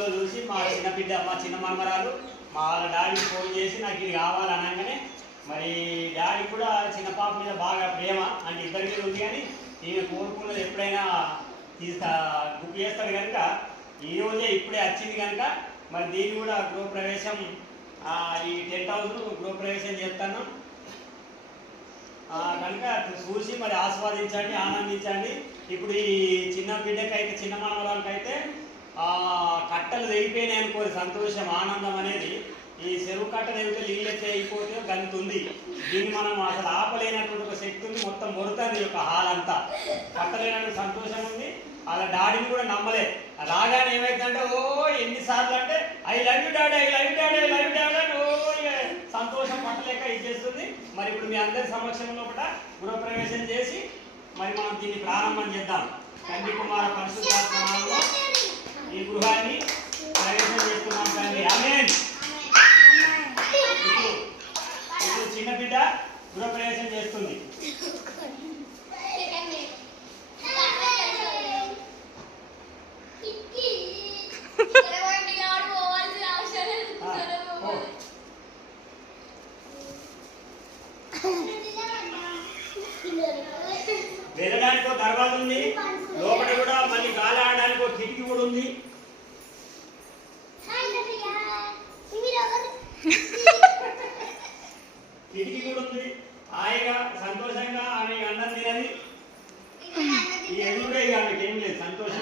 యూట్యూబ్లో చూసి మా చిన్న బిడ్డ మా చిన్న మనమరాలు మా వాళ్ళ డాడీకి ఫోన్ చేసి నాకు ఇది కావాలి అనగానే మరి డాడీ కూడా చిన్న పాప మీద బాగా ప్రేమ అంటే ఇద్దరి మీద ఉంది కానీ ఈమె కోరుకున్నది ఎప్పుడైనా తీస్తా బుక్ చేస్తాడు కనుక ఈ రోజే ఇప్పుడే వచ్చింది కనుక మరి దీన్ని కూడా గృహప్రవేశం ఆ, ఈ టెంట్ హౌస్ గృహప్రవేశం చేస్తాను. కనుక చూసి మరి ఆస్వాదించండి ఆనందించండి. ఇప్పుడు ఈ చిన్న బిడ్డకైతే చిన్న మనవరాలకైతే కట్టలు తెగిపోయినాయి అనుకోని సంతోషం ఆనందం అనేది. ఈ చెరువు కట్ట తెగితే నీళ్ళు అయిపోతే గంత దీన్ని మనం అసలు ఆపలేనటువంటి ఒక శక్తి ఉంది మొత్తం మొరుతుంది ఈ యొక్క హాల్ అంతా కట్టలేనటువంటి సంతోషం ఉంది. అలా డాడీని కూడా నమ్మలే. రాగానే ఏమైందంటే ఓ ఎన్నిసార్లు అంటే I love you daddy I love you daddy I love you daddy అని ఓ ఇక సంతోషం పట్టలేక ఇచ్చేస్తుంది మరి ఇప్పుడు మీ అందరి సమక్షంలో కూడా గృహప్రవేశం చేసి మరి మనం దీన్ని ప్రారంభం చేద్దాం. తండ్రి కుమార పరిశుద్ధాత్మ ఈ గృహాన్ని ప్రవేశం చేస్తున్నాం తండ్రి. ఆమేన్ ఇప్పుడు చిన్న బిడ్డ గృహప్రవేశం చేస్తుంది. ఆ, ఓ. వెళ్ళడానికి దర్వాజ ఉంది. లోపల ఉంది. కిటికీ కూడా ఉంది. హాయిగా సంతోషంగా ఆమె అన్నం తినది. ఈ ఎదురుగా ఇక ఆమెకేం లేదు సంతోషం.